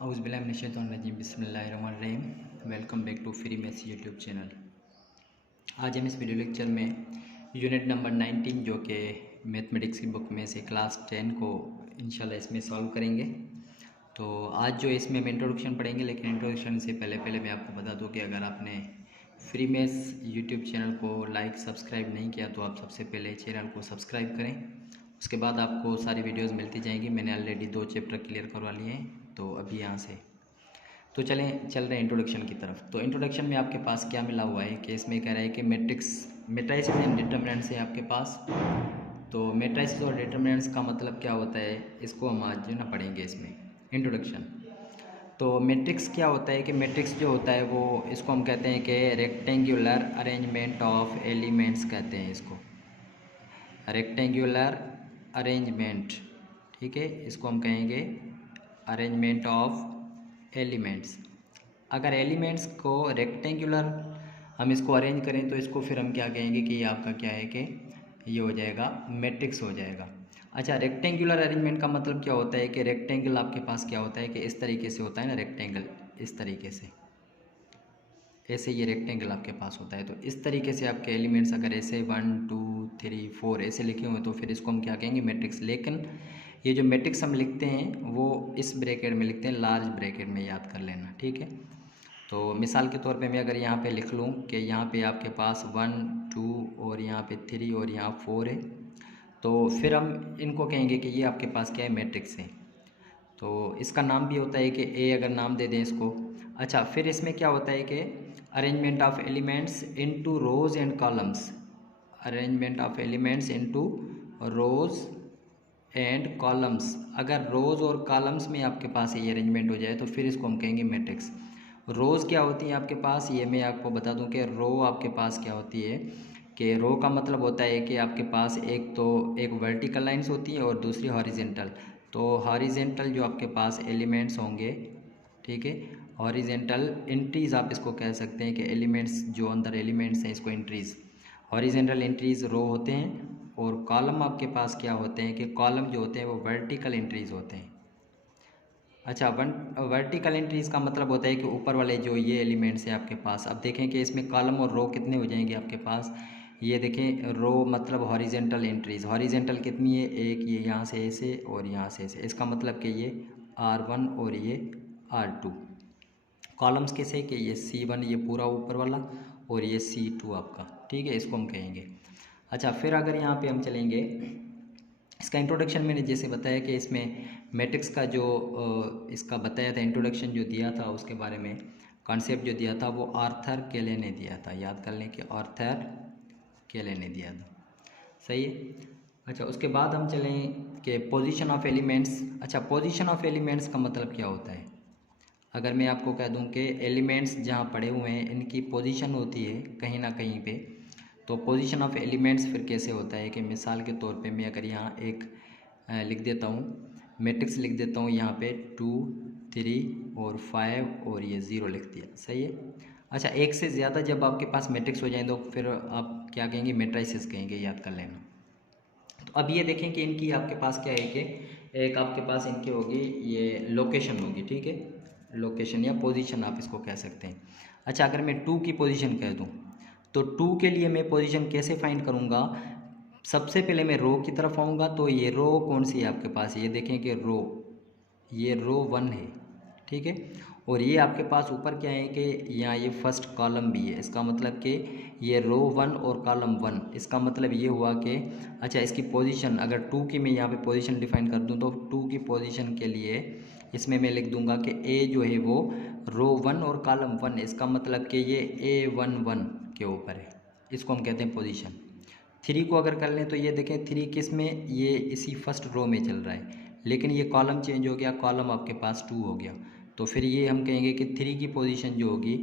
औज़ुबिल्लाहिमिनश्शैतानिर्रजीम बिस्मिल्लाहिर्रहमानिर्रहीम। Welcome back to free maths YouTube channel. आज हम इस वीडियो लेक्चर में यूनिट नंबर 19 जो कि मैथमेटिक्स की बुक में से क्लास 10 को इंशाल्लाह इसमें सॉल्व करेंगे। तो आज जो इसमें हम इंट्रोडक्शन पढ़ेंगे, लेकिन इंट्रोडक्शन से पहले मैं आपको बता दूं कि अगर आपने फ्री मैथ्स यूट्यूब चैनल को लाइक सब्सक्राइब नहीं किया तो आप सबसे पहले चैनल को सब्सक्राइब करें। उसके बाद आपको सारी वीडियोज़ मिलती जाएंगी। मैंने ऑलरेडी 2 चैप्टर क्लियर करवा लिए हैं, तो अभी यहाँ से तो चल रहे हैं इंट्रोडक्शन की तरफ। तो इंट्रोडक्शन में आपके पास क्या मिला हुआ है कि इसमें कह रहा है कि मैट्रिसेस एंड डिटर्मिनेंट्स है आपके पास। तो मैट्रिसेस और डिटर्मिनेंट्स का मतलब क्या होता है, इसको हम आज जो ना पढ़ेंगे इसमें इंट्रोडक्शन। तो मैट्रिक्स क्या होता है कि मैट्रिक्स जो होता है वो इसको हम कहते हैं कि रेक्टेंगुलर अरेंजमेंट ऑफ एलिमेंट्स कहते हैं इसको, रेक्टेंगुलर अरेंजमेंट। ठीक है, इसको हम कहेंगे अरेंजमेंट ऑफ एलिमेंट्स। अगर एलिमेंट्स को रेक्टेंगुलर हम इसको अरेंज करें तो इसको फिर हम क्या कहेंगे कि ये आपका क्या है कि ये हो जाएगा मैट्रिक्स हो जाएगा। अच्छा, रेक्टेंगुलर अरेंजमेंट का मतलब क्या होता है कि रेक्टेंगल आपके पास क्या होता है कि इस तरीके से होता है ना, रेक्टेंगल इस तरीके से, ऐसे ये रेक्टेंगल आपके पास होता है। तो इस तरीके से आपके एलिमेंट्स अगर ऐसे 1 2 3 4 ऐसे लिखे हुए तो फिर इसको हम क्या कहेंगे मैट्रिक्स। लेकिन ये जो मैट्रिक्स हम लिखते हैं वो इस ब्रैकेट में लिखते हैं, लार्ज ब्रैकेट में, याद कर लेना। ठीक है, तो मिसाल के तौर पे मैं अगर यहाँ पे लिख लूँ कि यहाँ पे आपके पास 1 2 और यहाँ पे 3 और यहाँ 4 है, तो फिर हम इनको कहेंगे कि ये आपके पास क्या है मैट्रिक्स है। तो इसका नाम भी होता है कि ए, अगर नाम दे दें इसको। अच्छा, फिर इसमें क्या होता है कि arrangement of elements into rose and columns, arrangement of elements into rose and columns. अगर रोज़ और कॉलम्स में आपके पास ये अरेंजमेंट हो जाए तो फिर इसको हम कहेंगे मैट्रिक्स। रोज़ क्या होती है आपके पास, ये मैं आपको बता दूं कि रो आपके पास क्या होती है कि रो का मतलब होता है कि आपके पास एक वर्टिकल लाइंस होती है और दूसरी हॉरिजेंटल। तो हॉरिजेंटल जो आपके पास एलिमेंट्स होंगे, ठीक है, हॉरिजेंटल एंट्रीज़ आप इसको कह सकते हैं कि एलिमेंट्स जो अंदर एलिमेंट्स हैं इसको एंट्रीज़, हॉरिजेंटल एंट्रीज़ रो होते हैं। और कॉलम आपके पास क्या होते हैं कि कॉलम जो होते हैं वो वर्टिकल एंट्रीज़ होते हैं। अच्छा, वर्टिकल एंट्रीज़ का मतलब होता है कि ऊपर वाले जो ये एलिमेंट्स हैं आपके पास, अब देखें कि इसमें कॉलम और रो कितने हो जाएंगे आपके पास। ये देखें, रो मतलब हॉरिजेंटल एंट्रीज़, हॉरिजेंटल कितनी है, एक, ये यहाँ से ऐसे और यहाँ से ऐसे, इसका मतलब कि ये R1 और ये R2। कॉलम्स कैसे कि ये C1 ये पूरा ऊपर वाला और ये C2 आपका। ठीक है, इसको हम कहेंगे। अच्छा, फिर अगर यहाँ पे हम चलेंगे, इसका इंट्रोडक्शन मैंने जैसे बताया कि इसमें मैट्रिक्स का जो इसका बताया था, इंट्रोडक्शन जो दिया था उसके बारे में कॉन्सेप्ट जो दिया था वो आर्थर केले ने दिया था। याद कर लें कि आर्थर केले ने दिया था, सही है। अच्छा, उसके बाद हम चलें कि पोजीशन ऑफ एलिमेंट्स। अच्छा, पोजीशन ऑफ एलिमेंट्स का मतलब क्या होता है, अगर मैं आपको कह दूं कि एलिमेंट्स जहां पड़े हुए हैं इनकी पोजीशन होती है कहीं ना कहीं पे, तो पोजीशन ऑफ एलिमेंट्स फिर कैसे होता है कि मिसाल के तौर पे मैं अगर यहाँ एक लिख देता हूँ, मैट्रिक्स लिख देता हूँ, यहाँ पे 2 3 और 5 और ये 0 लिख दिया, सही है। अच्छा, एक से ज़्यादा जब आपके पास मैट्रिक्स हो जाए तो फिर आप क्या कहेंगे, मैट्रिसेस कहेंगे, याद कर लेना। तो अब ये देखें कि इनकी आपके पास क्या है कि एक आपके पास इनकी होगी ये लोकेशन होगी, ठीक है, लोकेशन या पोजीशन आप इसको कह सकते हैं। अच्छा, अगर मैं 2 की पोजीशन कह दूं तो 2 के लिए मैं पोजीशन कैसे फाइंड करूंगा, सबसे पहले मैं रो की तरफ आऊँगा। तो ये रो कौन सी है आपके पास, ये देखें कि ये रो 1 है, ठीक है। और ये आपके पास ऊपर क्या है कि यहाँ ये फर्स्ट कॉलम भी है, इसका मतलब कि ये रो 1 और कॉलम 1, इसका मतलब ये हुआ कि अच्छा, इसकी पोजीशन अगर 2 की मैं यहाँ पे पोजीशन डिफाइन कर दूँ तो 2 की पोजीशन के लिए इसमें मैं लिख दूंगा कि ए जो है वो रो 1 और कॉलम 1, इसका मतलब कि ये A11 के ऊपर है, इसको हम कहते हैं पोजीशन। 3 को अगर कर लें तो ये देखें 3 किस में, ये इसी फर्स्ट रो में चल रहा है, लेकिन ये कॉलम चेंज हो गया, कॉलम आपके पास 2 हो गया। तो फिर ये हम कहेंगे कि 3 की पोजीशन जो होगी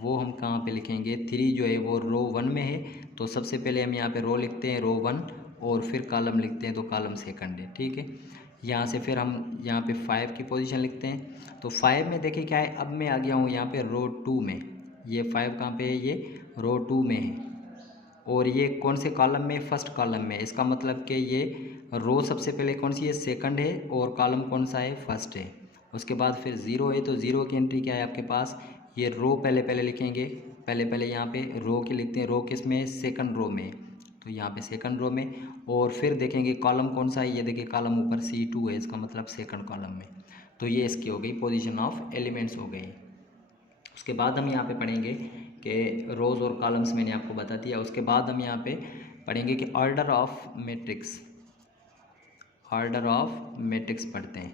वो हम कहाँ पे लिखेंगे, 3 जो है वो रो 1 में है, तो सबसे पहले हम यहाँ पे रो लिखते हैं रो 1 और फिर कॉलम लिखते हैं तो कॉलम सेकंड है, ठीक है। यहाँ से फिर हम यहाँ पे 5 की पोजीशन लिखते हैं। तो 5 में देखिए क्या है, अब मैं आ गया हूँ यहाँ पे रो 2 में, ये 5 कहाँ पे है, ये रो 2 में है, और ये कौन से कॉलम में, फर्स्ट कॉलम में, इसका मतलब कि ये रो सबसे पहले कौन सी है, सेकंड है, और कॉलम कौन सा है, फर्स्ट है। उसके बाद फिर 0 है तो 0 की एंट्री क्या है आपके पास, ये रो पहले लिखेंगे, पहले यहाँ पे रो की लिखते हैं, रो किस में, सेकंड रो में, तो यहाँ पे सेकंड रो में। और फिर देखेंगे कॉलम कौन सा है, ये देखिए कॉलम ऊपर C2 है, इसका मतलब सेकंड कॉलम में। तो ये इसकी हो गई पोजीशन ऑफ एलिमेंट्स हो गई। उसके बाद हम यहाँ पे पढ़ेंगे कि रोज़ और कॉलम्स मैंने आपको बता दिया। उसके बाद हम यहाँ पे पढ़ेंगे कि order of matrix, order of matrix पढ़ते हैं।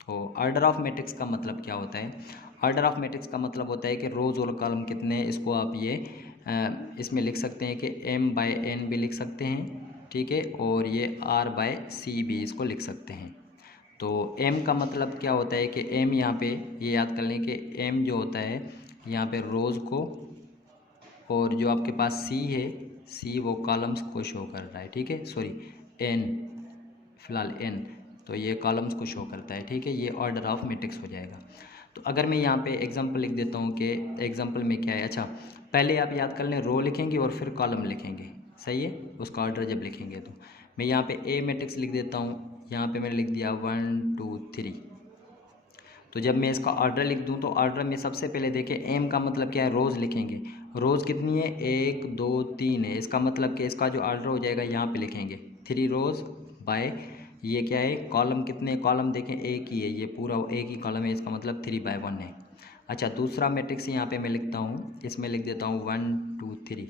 तो ऑर्डर ऑफ मैट्रिक्स का मतलब क्या होता है, ऑर्डर ऑफ मैट्रिक्स का मतलब होता है कि रोज़ और कॉलम कितने, इसको आप ये इसमें लिख सकते हैं कि m/n भी लिख सकते हैं, ठीक है, और ये r/c भी इसको लिख सकते हैं। तो m का मतलब क्या होता है कि m यहाँ पे ये याद कर लें कि m जो होता है यहाँ पे रोज़ को, और जो आपके पास c है, c वो कॉलम्स को शो कर रहा है, ठीक है, सॉरी n, फिलहाल n, तो ये कॉलम्स को शो करता है, ठीक है, ये ऑर्डर ऑफ मैट्रिक्स हो जाएगा। तो अगर मैं यहाँ पे एग्जांपल लिख देता हूँ कि एग्जांपल में क्या है, अच्छा पहले आप याद कर लें, रो लिखेंगे और फिर कॉलम लिखेंगे, सही है, उसका ऑर्डर जब लिखेंगे। तो मैं यहाँ पे ए मैट्रिक्स लिख देता हूँ, यहाँ पे मैंने लिख दिया 1 2 3। तो जब मैं इसका ऑर्डर लिख दूँ तो ऑर्डर में सबसे पहले देखें एम का मतलब क्या है, रोज़ लिखेंगे, रोज़ कितनी है 1 2 3 है, इसका मतलब कि इसका जो ऑर्डर हो जाएगा यहाँ पे लिखेंगे 3 रोज़ बाय, ये क्या है कॉलम, कितने कॉलम देखें एक ही है, ये पूरा एक ही कॉलम है, इसका मतलब 3/1 है। अच्छा दूसरा मैट्रिक्स यहाँ पे मैं लिखता हूँ, इसमें लिख देता हूँ 1 2 3।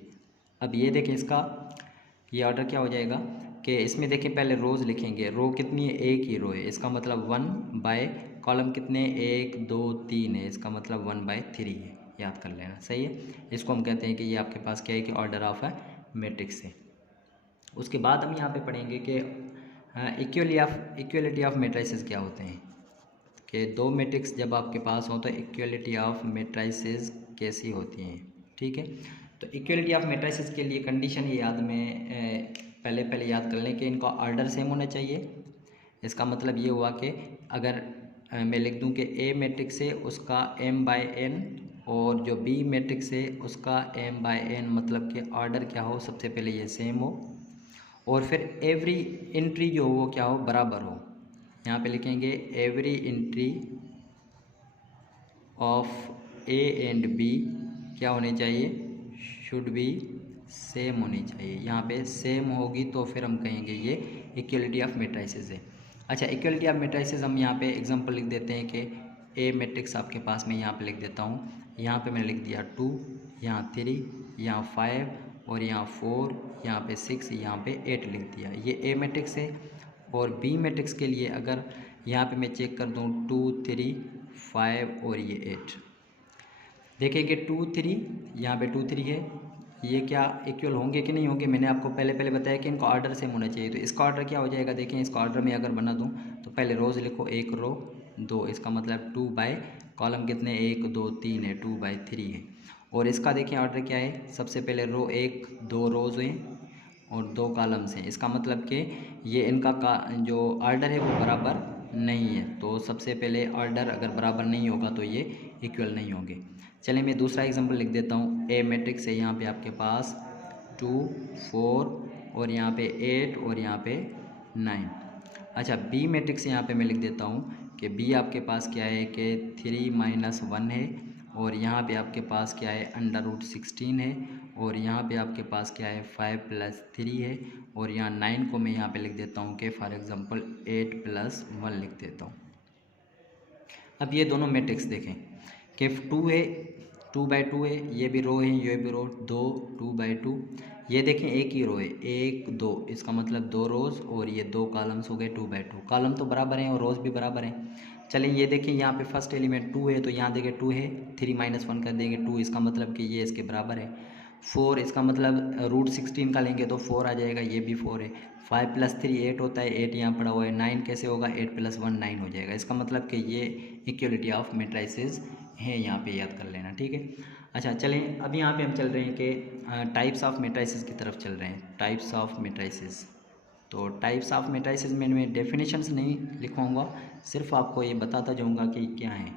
अब ये देखें इसका ये ऑर्डर क्या हो जाएगा कि इसमें देखें पहले रोज़ लिखेंगे, रो कितनी है एक ही रो है, इसका मतलब 1 बाय कॉलम कितने 1 2 3 है, इसका मतलब 1/3 है, याद कर लेना, सही है। इसको हम कहते हैं कि ये आपके पास क्या है कि ऑर्डर ऑफ है मैट्रिक्स है। उसके बाद हम यहाँ पे पढ़ेंगे कि इक्वलिटी ऑफ मैट्रिसेस क्या होते हैं, कि दो मैट्रिक्स जब आपके पास हो तो इक्वलिटी ऑफ मैट्रिसेस कैसी होती हैं, ठीक है। तो इक्वलिटी ऑफ मैट्रिसेस के लिए कंडीशन ये याद में पहले याद कर लें कि इनका ऑर्डर सेम होना चाहिए। इसका मतलब ये हुआ कि अगर मैं लिख दूं कि ए मैट्रिक्स है उसका m/n और जो बी मैट्रिक्स है उसका m/n, मतलब कि ऑर्डर क्या हो, सबसे पहले ये सेम हो और फिर एवरी एंट्री जो हो वो क्या हो, बराबर हो। यहाँ पे लिखेंगे every entry of A and B क्या होनी चाहिए, शुड बी सेम होनी चाहिए। यहाँ पे सेम होगी तो फिर हम कहेंगे ये इक्वलिटी ऑफ मैट्रिसेस है। अच्छा इक्वलिटी ऑफ मैट्रिसेस हम यहाँ पे एग्जांपल लिख देते हैं कि ए मैट्रिक्स आपके पास में यहाँ पे लिख देता हूँ, यहाँ पे मैंने लिख दिया 2, यहाँ 3, यहाँ 5 और यहाँ 4, यहाँ पे 6, यहाँ पे 8 लिख दिया, ये ए मैट्रिक्स है। और बी मैट्रिक्स के लिए अगर यहाँ पे मैं चेक कर दूँ 2 3 5 और ये 8, देखेंगे 2 3, यहाँ पे 2 3 है, ये क्या इक्वल होंगे कि नहीं होंगे, मैंने आपको पहले बताया कि इनका ऑर्डर सेम होना चाहिए। तो इसका ऑर्डर क्या हो जाएगा, देखें इसका ऑर्डर में अगर बना दूँ तो पहले रोज़ लिखो 1 रो 2, इसका मतलब 2 बाय कॉलम कितने 1 2 3 है, 2/3 है। और इसका देखें ऑर्डर क्या है, सबसे पहले रो 1 2 रोज़ हैं और 2 कॉलम्स हैं, इसका मतलब कि ये इनका जो ऑर्डर है वो बराबर नहीं है। तो सबसे पहले ऑर्डर अगर बराबर नहीं होगा तो ये इक्वल नहीं होंगे। चलिए मैं दूसरा एग्जांपल लिख देता हूँ, ए मैट्रिक्स है यहाँ पे आपके पास 2 4 और यहाँ पे 8 और यहाँ पे 9। अच्छा बी मैट्रिक्स यहाँ पे मैं लिख देता हूँ कि बी आपके पास क्या है कि 3 - 1 है और यहाँ पे आपके पास क्या है √16 है और यहाँ पे आपके पास क्या है 5 + 3 है और यहाँ 9 को मैं यहाँ पे लिख देता हूँ कि फॉर एग्ज़ाम्पल 8 + 1 लिख देता हूँ। अब ये दोनों मैट्रिक्स देखें कि 2 है 2/2 है, ये भी रो है ये भी रो, 2 2/2, ये देखें एक ही रो है 1 2, इसका मतलब 2 रोज़ और ये 2 कॉलम्स हो गए 2/2, कॉलम तो बराबर हैं और रोज़ भी बराबर हैं। चलिए ये देखें यहाँ पे फर्स्ट एलिमेंट 2 है तो यहाँ देखें 2 है, 3 - 1 कर देंगे 2, इसका मतलब कि ये इसके बराबर है। 4 इसका मतलब √16 का लेंगे तो 4 आ जाएगा, ये भी 4 है। 5 + 3 8 होता है, 8 यहाँ पड़ा हुआ है। 9 कैसे होगा, 8 + 1 9 हो जाएगा। इसका मतलब कि ये इक्वलिटी ऑफ मैट्रिसेस है, यहाँ पे याद कर लेना, ठीक है। अच्छा चलें अब यहाँ पे हम चल रहे हैं कि टाइप्स ऑफ मैट्रिसेस की तरफ चल रहे हैं, टाइप्स ऑफ मैट्रिसेस। तो टाइप्स ऑफ मैट्रिसेस में मैं डेफिनेशंस नहीं लिखूँगा, सिर्फ आपको ये बताता जाऊँगा कि क्या है।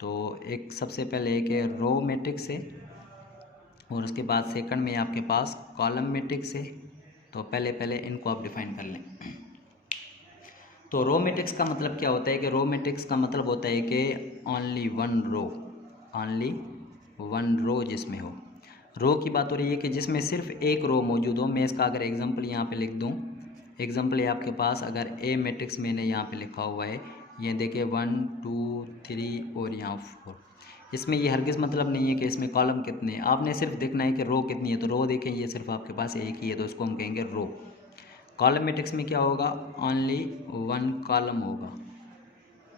तो एक सबसे पहले एक रो मैट्रिक्स है और उसके बाद सेकंड में आपके पास कॉलम मैट्रिक्स है। तो पहले इनको आप डिफाइन कर लें। तो रो मैट्रिक्स का मतलब क्या होता है कि रो मैट्रिक्स का मतलब होता है कि ओनली वन रो जिसमें हो। रो की बात हो रही है कि जिसमें सिर्फ एक रो मौजूद हो। मैं इसका अगर एग्जांपल यहाँ पे लिख दूँ, एग्जांपल है आपके पास, अगर ए मैट्रिक्स मैंने यहाँ पे लिखा हुआ है, ये देखिए 1 2 3 और यहाँ 4। इसमें ये हरगिज़ मतलब नहीं है कि इसमें कॉलम कितने हैं, आपने सिर्फ देखना है कि रो कितनी है। तो रो देखें ये सिर्फ आपके पास एक ही है, तो इसको हम कहेंगे रो। कॉलम मैट्रिक्स में क्या होगा, ओनली वन कॉलम होगा,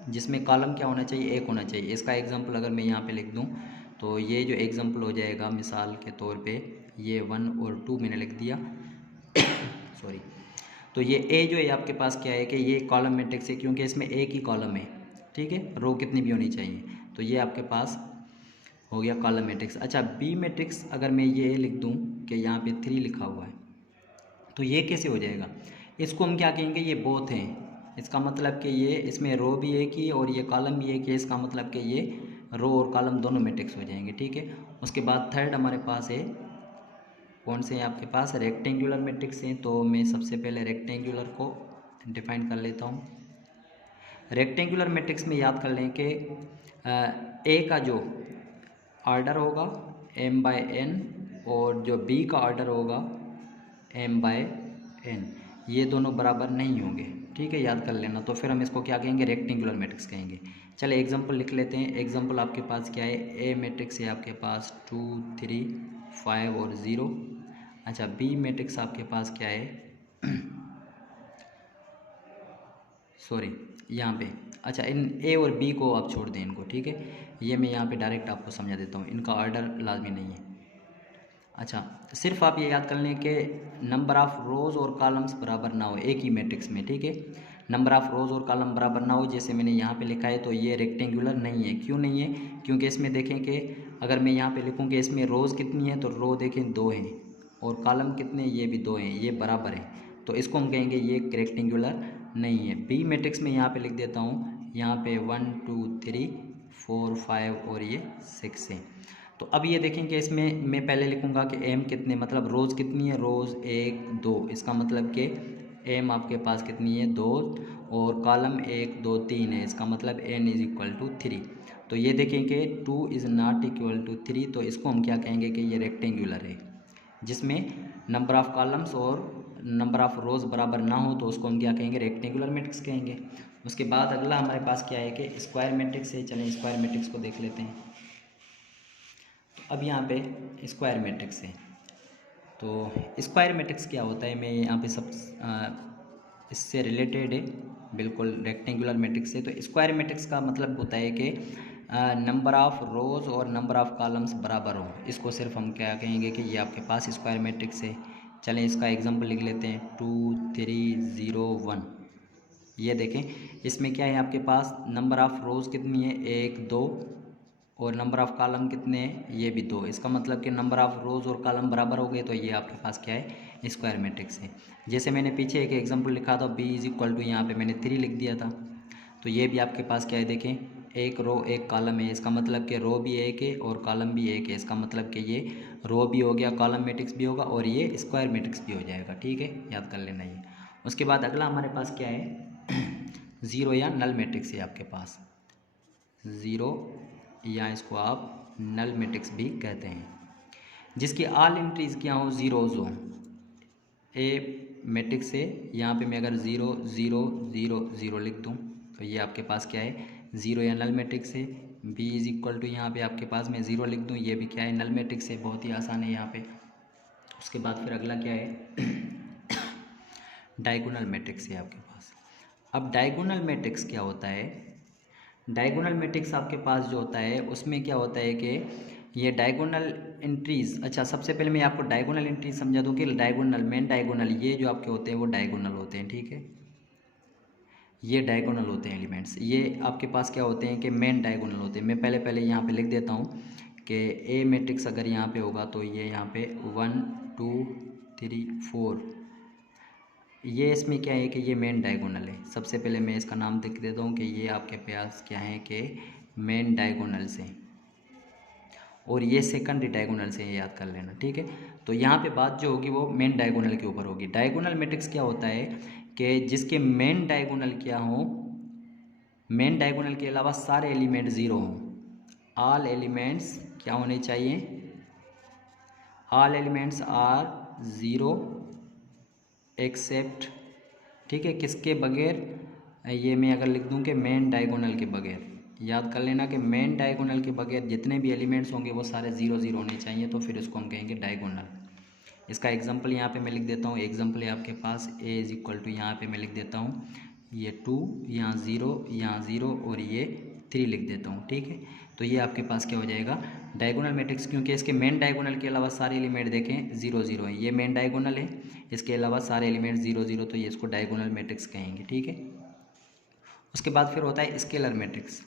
जिसमें कॉलम क्या होना चाहिए, एक होना चाहिए। इसका एग्जांपल अगर मैं यहाँ पे लिख दूँ तो ये जो एग्जांपल हो जाएगा मिसाल के तौर पे, ये 1 और 2 मैंने लिख दिया सॉरी। तो ये ए जो है आपके पास क्या है कि ये कॉलम मैट्रिक्स है, क्योंकि इसमें एक ही कॉलम है, ठीक है, रो कितनी भी होनी चाहिए। तो ये आपके पास हो गया कॉलम मैट्रिक्स। अच्छा, बी मैट्रिक्स अगर मैं ये लिख दूँ कि यहाँ पे 3 लिखा हुआ है, तो ये कैसे हो जाएगा, इसको हम क्या कहेंगे, ये बोथ हैं। इसका मतलब कि ये इसमें रो भी एक ही और ये कॉलम भी एक ही, इसका मतलब कि ये रो और कॉलम दोनों मैट्रिक्स हो जाएंगे, ठीक है। उसके बाद थर्ड हमारे पास है, कौन से हैं आपके पास, रेक्टेंगुलर मैट्रिक्स हैं। तो मैं सबसे पहले रेक्टेंगुलर को डिफाइन कर लेता हूँ। रेक्टेंगुलर मैट्रिक्स में याद कर लें कि ए का जो ऑर्डर होगा m/n और जो बी का ऑर्डर होगा m/n, ये दोनों बराबर नहीं होंगे, ठीक है, याद कर लेना। तो फिर हम इसको क्या कहेंगे, रेक्टेंगुलर मैट्रिक्स कहेंगे। चले एग्जांपल लिख लेते हैं। एग्जांपल आपके पास क्या है, ए मैट्रिक्स है आपके पास 2 3 5 और 0। अच्छा, बी मैट्रिक्स आपके पास क्या है सॉरी यहाँ पे, अच्छा इन ए और बी को आप छोड़ दें इनको, ठीक है, ये मैं यहाँ पे डायरेक्ट आपको समझा देता हूँ, इनका ऑर्डर लाजमी नहीं है। अच्छा, सिर्फ आप ये याद कर लें कि नंबर ऑफ़ रोज़ और कॉलम्स बराबर ना हो एक ही मैट्रिक्स में, ठीक है, नंबर ऑफ़ रोज़ और कॉलम बराबर ना हो, जैसे मैंने यहाँ पे लिखा है, तो ये रेक्टेंगुलर नहीं है। क्यों नहीं है, क्योंकि इसमें देखें कि अगर मैं यहाँ पे लिखूँ कि इसमें रोज़ कितनी है, तो रो देखें 2 हैं और कॉलम कितने, ये भी 2 हैं, ये बराबर है, तो इसको हम कहेंगे ये रेक्टेंगुलर नहीं है। बी मैट्रिक्स में यहाँ पे लिख देता हूँ, यहाँ पे 1 2 3 4 5 और ये 6 है। तो अब ये देखें कि इसमें मैं पहले लिखूँगा कि एम कितने, मतलब रोज़ कितनी है, रोज़ 1 2, इसका मतलब कि एम आपके पास कितनी है 2, और कॉलम 1 2 3 है, इसका मतलब n इज़ इक्वल टू 3। तो ये देखें कि 2 इज़ नॉट इक्वल टू 3, तो इसको हम क्या कहेंगे कि ये रेक्टेंगुलर है, जिसमें नंबर ऑफ़ कॉलम्स और नंबर ऑफ़ रोज़ बराबर ना हो, तो उसको हम क्या कहेंगे, रेक्टेंगुलर मैट्रिक्स कहेंगे। उसके बाद अगला हमारे पास क्या है कि स्क्वायर मैट्रिक्स है। चलें स्क्वायर मैट्रिक्स को देख लेते हैं। अब यहाँ पे स्क्वायर मैट्रिक्स है, तो स्क्वायर मैट्रिक्स क्या होता है, मैं यहाँ पे सब इससे रिलेटेड है, बिल्कुल रेक्टेंगुलर मैट्रिक्स है। तो स्क्वायर मैट्रिक्स का मतलब होता है कि नंबर ऑफ़ रोज़ और नंबर ऑफ़ कॉलम्स बराबर हो, इसको सिर्फ हम क्या कहेंगे कि ये आपके पास स्क्वायर मैट्रिक्स है। चलें इसका एग्जांपल लिख लेते हैं, 2 3 0 1। ये देखें, इसमें क्या है आपके पास, नंबर ऑफ़ रोज़ कितनी है 1 2, और नंबर ऑफ़ कॉलम कितने हैं, ये भी 2, इसका मतलब कि नंबर ऑफ़ रोज़ और कॉलम बराबर हो गए, तो ये आपके पास क्या है, स्क्वायर मैट्रिक्स है। जैसे मैंने पीछे एक एग्जांपल लिखा था, बी इज़ इक्वल टू, यहाँ पे मैंने 3 लिख दिया था, तो ये भी आपके पास क्या है, देखें एक रो एक कॉलम है, इसका मतलब कि रो भी एक है और कॉलम भी एक है, इसका मतलब कि ये रो भी हो गया, कॉलम मैट्रिक्स भी होगा और ये स्क्वायर मैट्रिक्स भी हो जाएगा, ठीक है, याद कर लेना ये। उसके बाद अगला हमारे पास क्या है, ज़ीरो या नल मैट्रिक्स है आपके पास, ज़ीरो या इसको आप नल मैट्रिक्स भी कहते हैं, जिसकी ऑल एंट्रीज क्या हो, ज़ीरोज़ हो। ए मैट्रिक्स से यहाँ पे मैं अगर 0 0 0 0 लिख दूँ, तो ये आपके पास क्या है, ज़ीरो या नल मैट्रिक्स है। बी इज़ इक्वल टू, यहाँ पे आपके पास मैं 0 लिख दूँ, ये भी क्या है, नल मैट्रिक्स है, बहुत ही आसान है यहाँ पे। उसके बाद फिर अगला क्या है, डायगोनल मैट्रिक्स है आपके पास। अब डायगोनल मैट्रिक्स क्या होता है, डायगोनल मैट्रिक्स आपके पास जो होता है उसमें क्या होता है कि ये डायगोनल एंट्रीज़, अच्छा सबसे पहले मैं आपको डायगोनल एंट्रीज समझा दूँ कि डायगोनल मेन डायगोनल ये जो आपके होते हैं वो डायगोनल होते हैं, ठीक है, ये डायगोनल होते हैं एलिमेंट्स, ये आपके पास क्या होते हैं कि मेन डायगोनल होते हैं। मैं पहले यहाँ पे लिख देता हूँ कि ए मैट्रिक्स अगर यहाँ पे होगा तो ये यहाँ पे 1 2 3 4, ये इसमें क्या है कि ये मेन डायगोनल है। सबसे पहले मैं इसका नाम लिख देता हूँ कि ये आपके पास क्या है कि मेन डायगोनल से, और ये सेकंड डायगोनल से, याद कर लेना, ठीक है। तो यहाँ पे बात जो होगी वो मेन डायगोनल के ऊपर होगी। डायगोनल मैट्रिक्स क्या होता है कि जिसके मेन डायगोनल क्या हो, मेन डायगोनल के अलावा सारे एलिमेंट ज़ीरो हों। ऑल एलिमेंट्स क्या होने चाहिए, all elements are zero except, ठीक है, किसके बगैर, ये मैं अगर लिख दूं कि मेन डायगोनल के बगैर, याद कर लेना कि मेन डायगोनल के बगैर जितने भी एलिमेंट्स होंगे वो सारे ज़ीरो ज़ीरो होने चाहिए, तो फिर इसको हम कहेंगे डायगोनल। इसका एग्जांपल यहाँ पे मैं लिख देता हूँ, एग्जांपल है आपके पास ए इज इक्वल टू, यहाँ पे मैं लिख देता हूँ ये 2, यहाँ 0 और ये 3 लिख देता हूँ, ठीक है। तो ये आपके पास क्या हो जाएगा, डायगोनल मैट्रिक्स, क्योंकि इसके मेन डायगोनल के अलावा सारे एलिमेंट देखें 0 0 है, ये मेन डायगोनल है, इसके अलावा सारे एलिमेंट 0 0, तो ये इसको डायगोनल मैट्रिक्स कहेंगे, ठीक है। उसके बाद फिर होता है स्केलर मैट्रिक्स।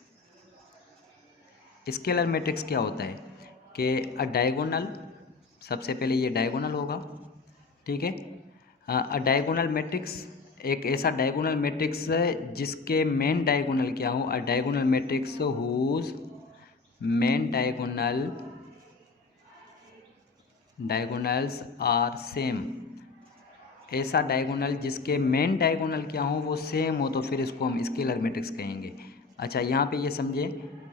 स्केलर मैट्रिक्स क्या होता है कि अ डायगोनल, सबसे पहले ये डायगोनल होगा, ठीक है। अ डायगोनल मैट्रिक्स एक ऐसा डायगोनल मैट्रिक्स है जिसके मेन डायगोनल क्या हो, a diagonal matrix whose main diagonals are same, ऐसा डायगोनल जिसके मेन डायगोनल क्या हो वो सेम हो, तो फिर इसको हम स्केलर मैट्रिक्स कहेंगे। अच्छा, यहाँ पे ये समझे,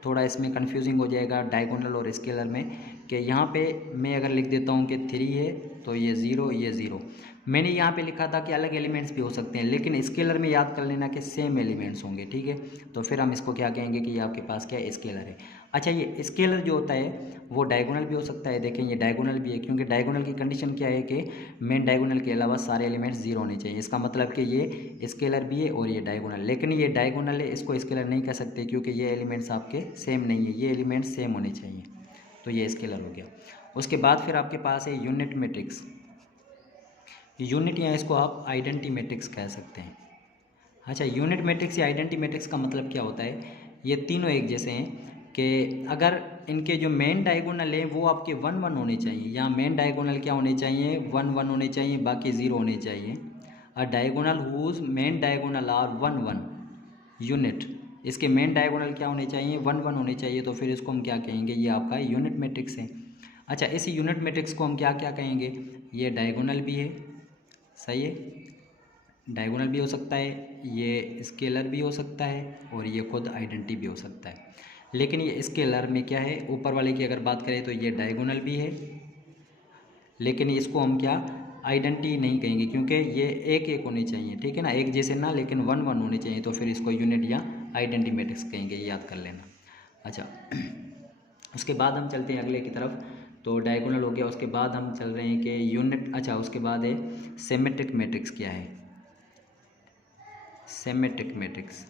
थोड़ा इसमें कन्फ्यूजिंग हो जाएगा डायगोनल और स्केलर में, कि यहाँ पे मैं अगर लिख देता हूँ कि 3 है तो ये 0, ये 0, मैंने यहाँ पे लिखा था कि अलग एलिमेंट्स भी हो सकते हैं, लेकिन स्केलर में याद कर लेना कि सेम एलिमेंट्स होंगे, ठीक है। तो फिर हम इसको क्या कहेंगे कि ये आपके पास क्या है, स्केलर है। अच्छा, ये स्केलर जो होता है वो डायगोनल भी हो सकता है, देखें ये डायगोनल भी है, क्योंकि डायगोनल की कंडीशन क्या है कि मेन डायगोनल के अलावा सारे एलिमेंट्स 0 होने चाहिए, इसका मतलब कि ये स्केलर भी है और ये डायगोनल, लेकिन ये डायगोनल है, इसको स्केलर नहीं कह सकते क्योंकि ये एलिमेंट्स आपके सेम नहीं है, ये एलिमेंट्स सेम होने चाहिए, तो ये स्केलर हो गया। उसके बाद फिर आपके पास है यूनिट मैट्रिक्स। यूनिट या इसको आप आइडेंटिटी मैट्रिक्स कह सकते हैं। अच्छा, यूनिट मैट्रिक्स या आइडेंटिटी मैट्रिक्स का मतलब क्या होता है, ये तीनों एक जैसे हैं कि अगर इनके जो मेन डायगोनल है वो आपके 1 1 होने चाहिए, यहाँ मेन डायगोनल क्या होने चाहिए, 1 1 होने चाहिए, बाकी 0 होने चाहिए। A diagonal whose main diagonal are 1 1 unit, इसके मेन डायगोनल क्या होने चाहिए, 1 1 होने चाहिए, तो फिर इसको हम क्या कहेंगे, ये आपका यूनिट मैट्रिक्स है। अच्छा, इस यूनिट मैट्रिक्स को हम क्या क्या कहेंगे, ये डायगोनल भी है, सही है, डायगोनल भी हो सकता है, ये स्केलर भी हो सकता है और ये खुद आइडेंटिटी भी हो सकता है। लेकिन ये स्केलर में क्या है, ऊपर वाले की अगर बात करें तो ये डायगोनल भी है, लेकिन इसको हम क्या आइडेंटिटी नहीं कहेंगे क्योंकि ये एक एक होने चाहिए, ठीक है ना, एक जैसे ना, लेकिन 1 1 होने चाहिए, तो फिर इसको यूनिट या आइडेंटिटी मैट्रिक्स कहेंगे, ये याद कर लेना। अच्छा, उसके बाद हम चलते हैं अगले की तरफ, तो डायगोनल हो गया, उसके बाद हम चल रहे हैं कि यूनिट। अच्छा, उसके बाद है सिमेट्रिक मैट्रिक्स। क्या है सिमेट्रिक मैट्रिक्स,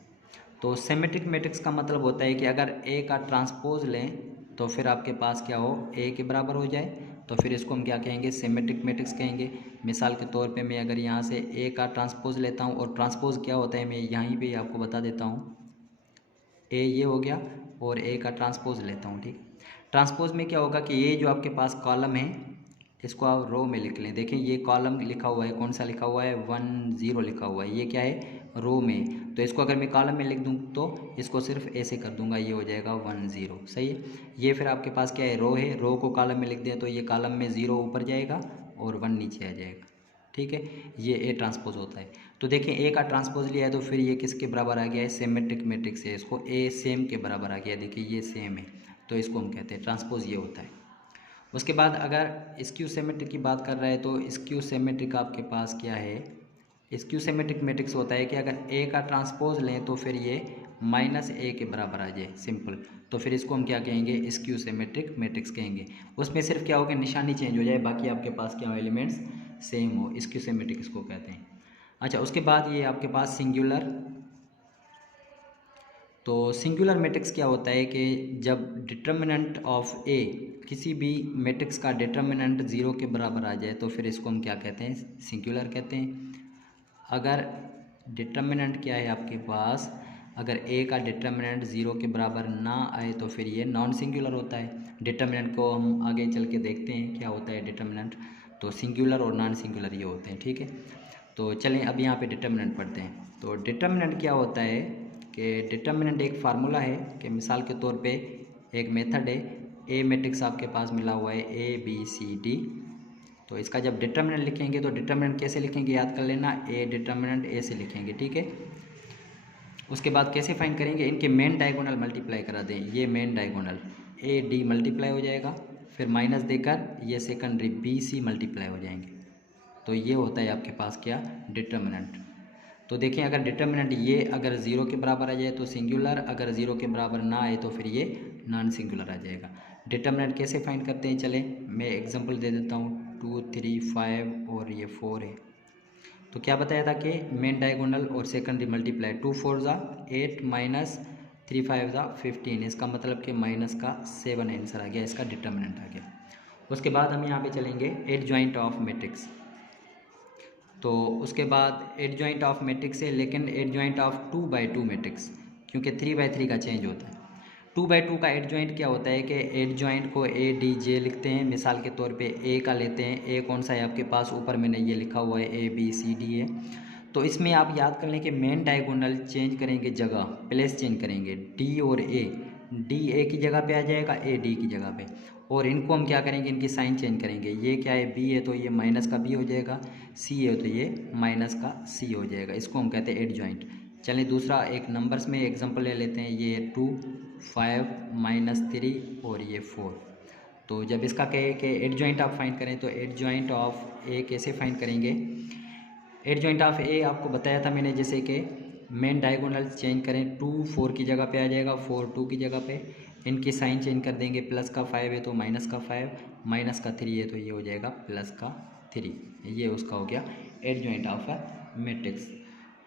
तो सिमेट्रिक मैट्रिक्स का मतलब होता है कि अगर ए का ट्रांसपोज लें तो फिर आपके पास क्या हो, ए के बराबर हो जाए, तो फिर इसको हम क्या कहेंगे, सिमेट्रिक मैट्रिक्स कहेंगे। मिसाल के तौर पे मैं अगर यहाँ से ए का ट्रांसपोज लेता हूँ, और ट्रांसपोज क्या होता है मैं यहीं पे आपको बता देता हूँ, ए ये हो गया और ए का ट्रांसपोज लेता हूँ, ठीक। ट्रांसपोज में क्या होगा कि ये जो आपके पास कॉलम है इसको आप रो में लिख लें, देखें ये कॉलम लिखा हुआ है, कौन सा लिखा हुआ है, 1 0 लिखा हुआ है, ये क्या है, रो में, तो इसको अगर मैं कॉलम में लिख दूँ तो इसको सिर्फ ऐसे कर दूंगा, ये हो जाएगा 1 0, सही है। ये फिर आपके पास क्या है, रो है, रो को कॉलम में लिख दें तो ये कॉलम में 0 ऊपर जाएगा और 1 नीचे आ जाएगा, ठीक है, ये ए ट्रांसपोज होता है। तो देखें ए का ट्रांसपोज लिया है तो फिर ये किसके बराबर आ गया है, सिमेट्रिक मैट्रिक्स है, इसको ए सेम के बराबर आ गया, देखिए ये सेम है, तो इसको हम कहते हैं ट्रांसपोज, ये होता है। उसके बाद अगर स्क्यू सिमेट्रिक की बात कर रहे हैं तो स्क्यू सिमेट्रिक आपके पास क्या है, स्क्यू सिमेट्रिक मैट्रिक्स होता है कि अगर ए का ट्रांसपोज लें तो फिर ये -a के बराबर आ जाए, सिंपल, तो फिर इसको हम क्या कहेंगे, स्क्यू सिमेट्रिक मैट्रिक्स कहेंगे। उसमें सिर्फ क्या होगा, निशानी चेंज हो जाए, बाकी आपके पास क्या हो, एलिमेंट्स सेम हो, स्क्यू सिमेट्रिक इसको कहते हैं। अच्छा, उसके बाद ये आपके पास सिंगुलर, तो सिंगुलर मैट्रिक्स क्या होता है कि जब डिटर्मिनेंट ऑफ ए, किसी भी मैट्रिक्स का डिटर्मिनेंट 0 के बराबर आ जाए तो फिर इसको हम क्या कहते हैं, सिंगुलर कहते हैं। अगर डिटर्मिनेंट क्या है आपके पास, अगर ए का डिटर्मिनेंट 0 के बराबर ना आए तो फिर ये नॉन सिंगुलर होता है। डिटर्मिनेंट को हम आगे चल के देखते हैं क्या होता है डिटर्मिनेंट, तो सिंगुलर और नॉन सिंगुलर ये होते हैं, ठीक है। तो चलें अब यहाँ पे डिटर्मिनेंट पढ़ते हैं। तो डिटर्मिनेंट क्या होता है कि डिटर्मिनेंट एक फार्मूला है कि मिसाल के तौर पे एक मेथड है, ए मैट्रिक्स आपके पास मिला हुआ है A B C D, तो इसका जब डिटर्मिनेंट लिखेंगे तो डिटर्मिनेंट कैसे लिखेंगे याद कर लेना, ए डिटर्मिनेंट ए से लिखेंगे, ठीक है। उसके बाद कैसे फाइंड करेंगे, इनके मेन डायगोनल मल्टीप्लाई करा दें, ये main diagonal A D multiply हो जाएगा, फिर माइनस देकर ये सेकेंडरी बी सी मल्टीप्लाई हो जाएंगे। तो ये होता है आपके पास क्या, डिटर्मिनेंट। तो देखें अगर डिटर्मिनेंट ये अगर ज़ीरो के बराबर आ जाए तो सिंगुलर, अगर ज़ीरो के बराबर ना आए तो फिर ये नॉन सिंगुलर आ जाएगा। डिटर्मिनेंट कैसे फाइंड करते हैं, चलें मैं एग्जांपल दे देता हूँ। 2 3 5 और ये 4 है। तो क्या बताया था कि मेन डायगोनल और सेकेंडरी मल्टीप्लाई, 2 4 ज़ा 8 माइनस 3 5 ज़ा 15, इसका मतलब कि माइनस का 7 आंसर आ गया, इसका डिटर्मिनेंट आ गया। उसके बाद हम यहाँ पे चलेंगे एडजॉइंट ऑफ मैट्रिक्स। तो उसके बाद एडजॉइंट ऑफ मैट्रिक्स है, लेकिन एडजॉइंट ऑफ 2/2 मैट्रिक्स, क्योंकि 3/3 का चेंज होता है। 2/2 का एडजॉइंट क्या होता है कि एडजॉइंट को ए डी जे लिखते हैं। मिसाल के तौर पे ए का लेते हैं, ए कौन सा है आपके पास, ऊपर मैंने ये लिखा हुआ है ए बी सी डी है। तो इसमें आप याद कर लें कि मेन डायगोनल चेंज करेंगे जगह, प्लेस चेंज करेंगे, डी और ए, डी ए की जगह पे आ जाएगा, ए डी की जगह पे। और इनको हम क्या करेंगे, इनकी साइन चेंज करेंगे। ये क्या है, बी है तो ये माइनस का बी हो जाएगा, सी है तो ये माइनस का सी हो जाएगा। इसको हम कहते हैं एडजॉइंट। चलिए दूसरा एक नंबर्स में एग्जांपल ले लेते हैं। ये 2 5 -3 और ये 4। तो जब इसका कहे कि एडजॉइंट आप फाइंड करें तो एडजॉइंट ऑफ ए कैसे फाइंड करेंगे। एडजॉइंट ऑफ ए आपको बताया था मैंने, जैसे कि मेन डायगोनल चेंज करें, 2 4 की जगह पे आ जाएगा, 4 2 की जगह पे। इनकी साइन चेंज कर देंगे, प्लस का 5 है तो माइनस का 5, माइनस का 3 है तो ये हो जाएगा प्लस का 3। ये उसका हो गया एडजॉइंट ऑफ मैट्रिक्स।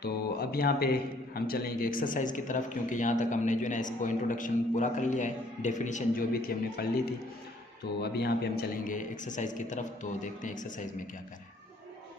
तो अब यहाँ पे हम चलेंगे एक्सरसाइज की तरफ, क्योंकि यहाँ तक हमने जो है ना इसको इंट्रोडक्शन पूरा कर लिया है, डेफिनेशन जो भी थी हमने पढ़ ली थी। तो अभी यहाँ पे हम चलेंगे एक्सरसाइज की तरफ। तो देखते हैं एक्सरसाइज में क्या करें।